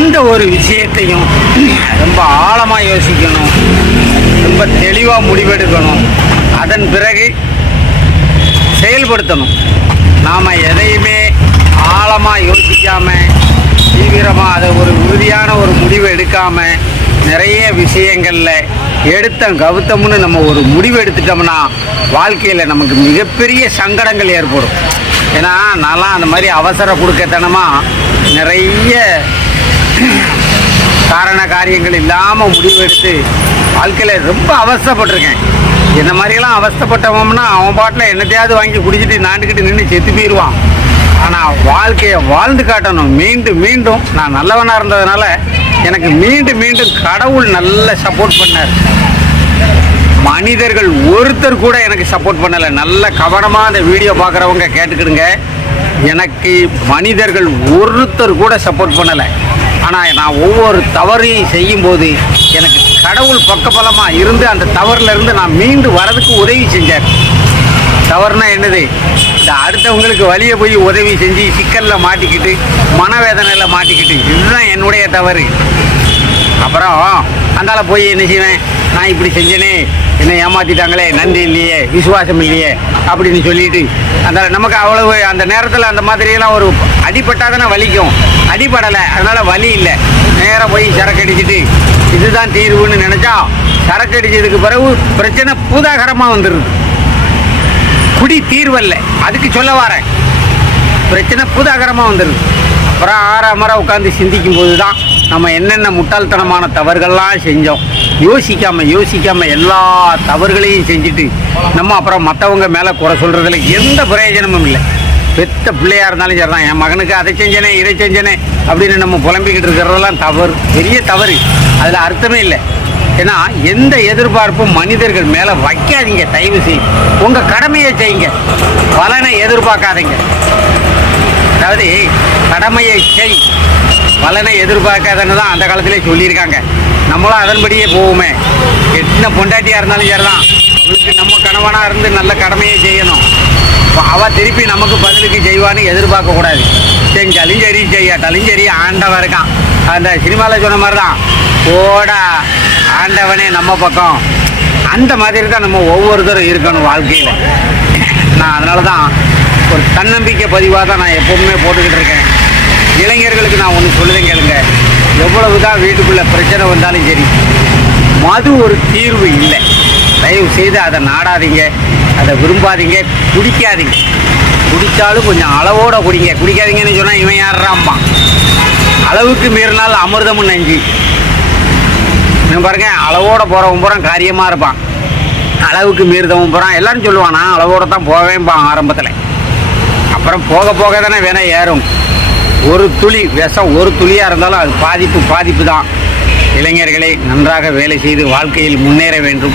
எந்த ஒரு விஷயத்தையும் ரொம்ப ஆழமாக யோசிக்கணும், ரொம்ப தெளிவாக முடிவெடுக்கணும், அதன் பிறகு செயல்படுத்தணும். நாம் எதையுமே ஆழமாக யோசிக்காமல் தீவிரமாக அதை ஒரு உறுதியான ஒரு முடிவு எடுக்காமல் நிறைய விஷயங்களில் கவுத்தம்னு நம்ம ஒரு முடிவு எடுத்துட்டோம்னா வாழ்க்கையில் நமக்கு மிகப்பெரிய சங்கடங்கள் ஏற்படும். ஏன்னா நான்லாம் அந்த மாதிரி அவசர கொடுக்கத்தனமாக நிறைய காரியங்கள் இல்லாமல் முடிவெடுத்து வாழ்க்கையில் ரொம்ப அவஸ்தைப்பட்டிருக்கேன். இந்த மாதிரியெல்லாம் அவஸ்தைப்பட்டவம்னா அவன் பாட்டில் என்னத்தையாவது வாங்கி குடிச்சிட்டு நாண்டுக்கிட்டு நின்று செத்து போயிடுவான். ஆனால் வாழ்க்கையை வாழ்ந்து காட்டணும். மீண்டும் மீண்டும் நான் நல்லவனாக இருந்ததுனால எனக்கு மீண்டும் மீண்டும் கடவுள் நல்ல சப்போர்ட் பண்ணார். மனிதர்கள் ஒருத்தர் கூட எனக்கு சப்போர்ட் பண்ணலை. நல்ல கவனமாக அந்த வீடியோ பார்க்குறவங்க கேட்டுக்கிடுங்க. எனக்கு மனிதர்கள் ஒருத்தர் கூட சப்போர்ட் பண்ணலை. ஆனால் நான் ஒவ்வொரு தவறையும் செய்யும்போது எனக்கு கடவுள் பக்கபலமாக இருந்து அந்த தவறிலிருந்து நான் மீண்டு வரதுக்கு உதவி செஞ்சார். தவறுனா என்னது? இந்த அடுத்தவங்களுக்கு வழியை போய் உதவி செஞ்சு சிக்கலில் மாட்டிக்கிட்டு மனவேதனையில் மாட்டிக்கிட்டு இதுதான் என்னுடைய தவறு. அப்புறம் அந்தால போய் என்ன செய்வேன், நான் இப்படி செஞ்சேனே, என்னை ஏமாற்றிட்டாங்களே, நன்றி இல்லையே, விசுவாசம் இல்லையே அப்படின்னு சொல்லிட்டு அந்த நமக்கு அவ்வளவு அந்த நேரத்தில் அந்த மாதிரியெல்லாம் ஒரு அடிப்பட்டால் தானே வலிக்கும். அடிப்படலை, அதனால் வலி இல்லை. நேராக போய் சரக்கு அடிச்சுட்டு இதுதான் தீர்வுன்னு நினச்சா சரக்கு அடித்ததுக்கு பிறகு பிரச்சனை பூதாகரமாக வந்துடுது. குடி தீர்வல்ல, அதுக்கு சொல்ல வரேன். பிரச்சனை பூதாகரமாக வந்துடுது. அப்புறம் ஆறாமரை உட்காந்து சிந்திக்கும் போது தான் நம்ம என்னென்ன முட்டாள்தனமான தவறுகள்லாம் செஞ்சோம். யோசிக்காமல் எல்லா தவறுகளையும் செஞ்சுட்டு நம்ம அப்புறம் மற்றவங்க மேலே குறை சொல்கிறதுல எந்த பிரயோஜனமும் இல்லை. பெத்த பிள்ளையாக இருந்தாலும் சரி தான், என் மகனுக்கு அதை செஞ்சனே இதை செஞ்சனே அப்படின்னு நம்ம புலம்பிக்கிட்டு இருக்கிறதெல்லாம் தவறு, பெரிய தவறு. அதில் அர்த்தமே இல்லை. ஏன்னா எந்த எதிர்பார்ப்பும் மனிதர்கள் மேலே வைக்காதீங்க. தயவு செய்து உங்கள் கடமையை செய்யுங்க, பலனை எதிர்பார்க்காதீங்க. அதாவது கடமையை செய், பலனை எதிர்பார்க்காதன்னு தான் அந்த காலத்திலே சொல்லியிருக்காங்க. நம்மளும் அதன்படியே போவோமே. எத்தனை பொண்டாட்டியாக இருந்தாலும் சரி தான், அவளுக்கு நம்ம கணவனாக இருந்து நல்ல கடமையை செய்யணும். அவள் திருப்பி நமக்கு பதிலுக்கு செய்வான்னு எதிர்பார்க்கக்கூடாது. செஞ்சாலும் சரி செய்யாட்டாலும் சரி ஆண்டவன் இருக்கான். அந்த சினிமாவில் சொன்ன மாதிரி தான், ஓடா ஆண்டவனே நம்ம பக்கம். அந்த மாதிரி தான் நம்ம ஒவ்வொருத்தரும் இருக்கணும் வாழ்க்கையில். நான் அதனால தான் ஒரு தன்னம்பிக்கை பதிவாக தான் நான் எப்போவுமே போட்டுக்கிட்டு இருக்கேன். இளைஞர்களுக்கு நான் ஒன்று சொல்லுவேன் கேளுங்க. எவ்வளவு தான் வீட்டுக்குள்ளே பிரச்சனை வந்தாலும் சரி, மது ஒரு தீர்வு இல்லை. தயவு செய்து அதை நாடாதீங்க, அதை விரும்பாதீங்க, குடிக்காதீங்க. குடித்தாலும் கொஞ்சம் அளவோடு குடிங்க. குடிக்காதீங்கன்னு சொன்னால் இவன் யாராம்மா. அளவுக்கு மீறினால் அமிர்தமும் நஞ்சு. நான் பாருங்க, அளவோட போகிறவன் பூரா காரியமாக இருப்பான், அளவுக்கு மீறுதவன் போகிறான். எல்லோரும் சொல்லுவான் நான் அளவோட தான் போவேன்பான் ஆரம்பத்தில். அப்புறம் போக போக தானே வேணா ஏறும். ஒரு துளி விஷம் ஒரு துளியாக இருந்தாலும் அது பாதிப்பு தான். இளைஞர்களை நன்றாக வேலை செய்து வாழ்க்கையில் முன்னேற வேண்டும்.